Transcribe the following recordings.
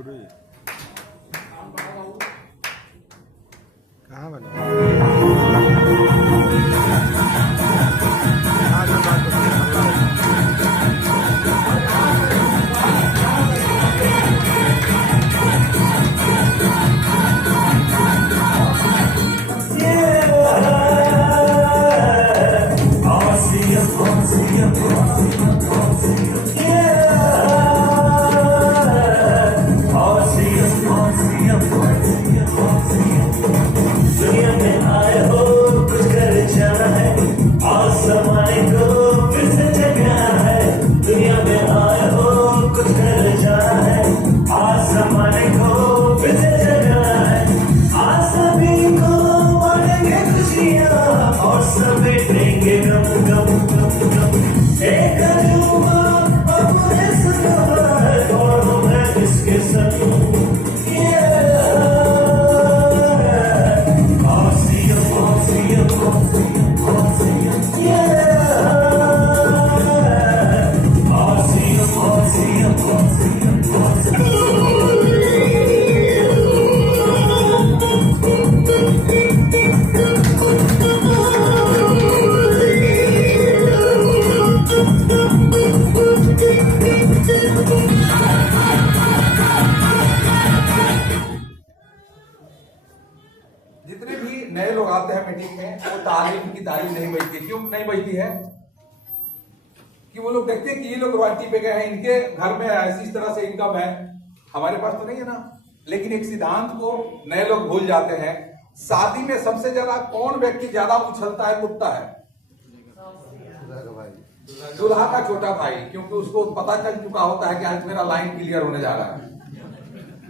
गुरु जी कहाँ बना जितने भी नए लोग आते हैं मीटिंग में वो तारीफ की तारीफ नहीं बजती। क्यों नहीं बजती है? कि वो लोग देखते हैं कि ये लोग रॉयल्टी पे गए हैं, इनके घर में ऐसी इस तरह से इनकम है, हमारे पास तो नहीं है ना। लेकिन एक सिद्धांत को नए लोग भूल जाते हैं। शादी में सबसे ज्यादा कौन व्यक्ति ज्यादा उछलता है, कूदता है? दूल्हा का छोटा भाई, क्योंकि उसको पता चल चुका होता है कि आज मेरा लाइन क्लियर होने जा रहा है।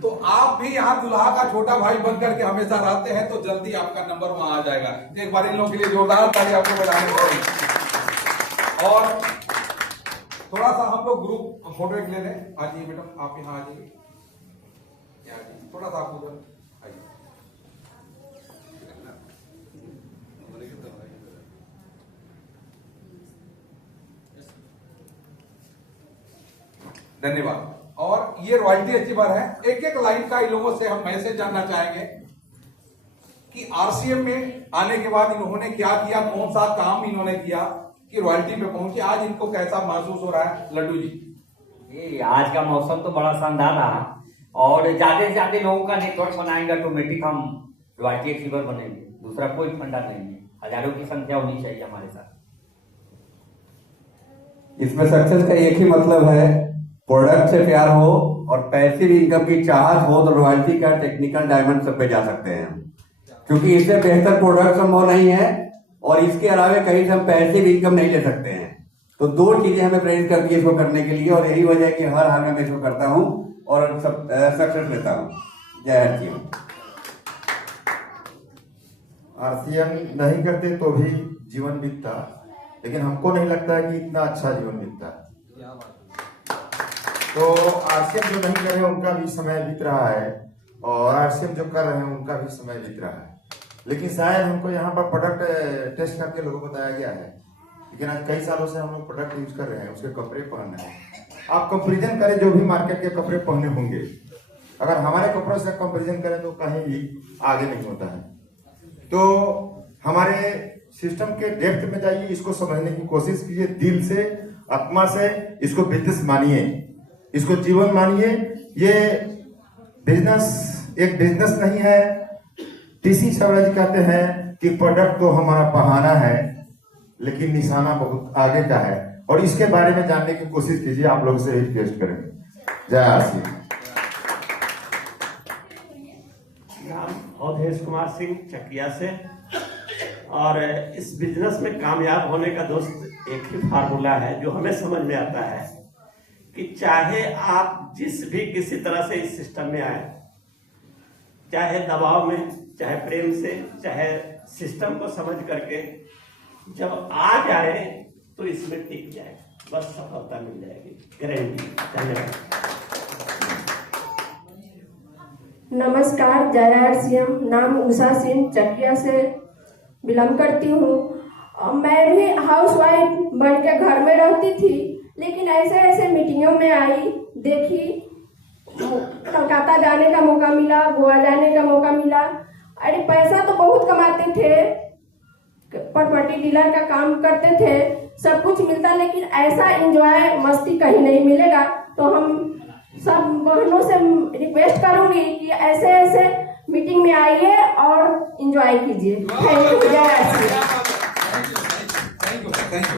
तो आप भी यहाँ दुल्हा का छोटा भाई बन करके हमेशा रहते हैं, तो जल्दी आपका नंबर वहां आ जाएगा। एक बार इन लोगों के लिए जोरदार ताली आपको बजाने पड़ेगी। और थोड़ा सा हम लोग ग्रुप फोटो एक ले लें। आ जाइए मैडम, आप यहाँ आ जाइए, थोड़ा सा आप उधर आइए। धन्यवाद। और ये रॉयल्टी अचीवर है। एक एक लाइन का इन लोगों से हम मैसेज जानना चाहेंगे कि आरसीएम में आने के बाद इन्होंने क्या किया, कौन सा काम इन्होंने किया कि रॉयल्टी पे पहुंचे। आज इनको कैसा महसूस हो रहा है लड्डू जी? ये आज का मौसम तो बड़ा शानदार रहा और ज्यादा से ज्यादा लोगों का नेटवर्क बनाएंगे, ऑटोमेटिक हम रॉयल्टी अचीवर बनेंगे। दूसरा कोई फंडा नहीं है, हजारों की संख्या होनी चाहिए हमारे साथ। इसमें सक्सेस का एक ही मतलब है, प्रोडक्ट से प्यार हो और पैसिव इनकम की चाहत हो तो रॉयल्टी का टेक्निकल डायमंड सब पे जा सकते हैं, क्योंकि इससे बेहतर प्रोडक्ट संभव नहीं है और इसके अलावा कहीं से हम पैसिव इनकम नहीं ले सकते हैं। तो दो चीजें हमें प्रेरित करती है इसको करने के लिए, और यही वजह है कि हर हाल में मैं इसको करता हूँ और सक्सेस लेता हूँ। जय आरसीएम। आरसीएम नहीं करते तो भी जीवन बीतता, लेकिन हमको नहीं लगता है कि इतना अच्छा जीवन बीतता। तो आरसीएम जो नहीं कर रहे हैं उनका भी समय बीत रहा है और आरसीएम जो कर रहे हैं उनका भी समय बीत रहा है। लेकिन शायद हमको यहाँ पर प्रोडक्ट टेस्ट करके लोगों को बताया गया है, लेकिन आज कई सालों से हम लोग प्रोडक्ट यूज कर रहे हैं, उसके कपड़े पहन रहे हैं। आप कंपेरिजन करें जो भी मार्केट के कपड़े पहने होंगे, अगर हमारे कपड़ों से कंपेरिजन करें तो कहीं भी आगे नहीं होता है। तो हमारे सिस्टम के डेप्थ में जाइए, इसको समझने की कोशिश कीजिए, दिल से आत्मा से इसको बिजनेस मानिए, इसको जीवन मानिए। ये बिजनेस एक बिजनेस नहीं है। टीसी छाबड़ा जी कहते हैं कि प्रोडक्ट तो हमारा बहाना है, लेकिन निशाना बहुत आगे का है, और इसके बारे में जानने की कोशिश कीजिए। आप लोग से रिक्वेस्ट करेंगे। जय आरसीएम। नाम अवधेश कुमार सिंह चकिया से। और इस बिजनेस में कामयाब होने का दोस्त एक ही फार्मूला है जो हमें समझ में आता है कि चाहे आप जिस भी किसी तरह से इस सिस्टम में आए, चाहे दबाव में, चाहे प्रेम से, चाहे सिस्टम को समझ करके जब आ जाए तो इसमें टिक जाए, बस सफलता मिल जाएगी, गारंटी। धन्यवाद। नमस्कार, जय आरसीएम। नाम उषा सिंह, चकिया से बिलोंग करती हूँ। मैं भी हाउसवाइफ बन के घर में रहती थी, लेकिन ऐसे ऐसे मीटिंगों में आई, देखी कलकत्ता जाने का मौका मिला, गोवा जाने का मौका मिला। अरे पैसा तो बहुत कमाते थे, प्रॉपर्टी डीलर का काम करते थे, सब कुछ मिलता, लेकिन ऐसा एंजॉय मस्ती कहीं नहीं मिलेगा। तो हम सब बहनों से रिक्वेस्ट करूंगी कि ऐसे ऐसे मीटिंग में आइए और एंजॉय कीजिए। Thank you. जय श्री राम।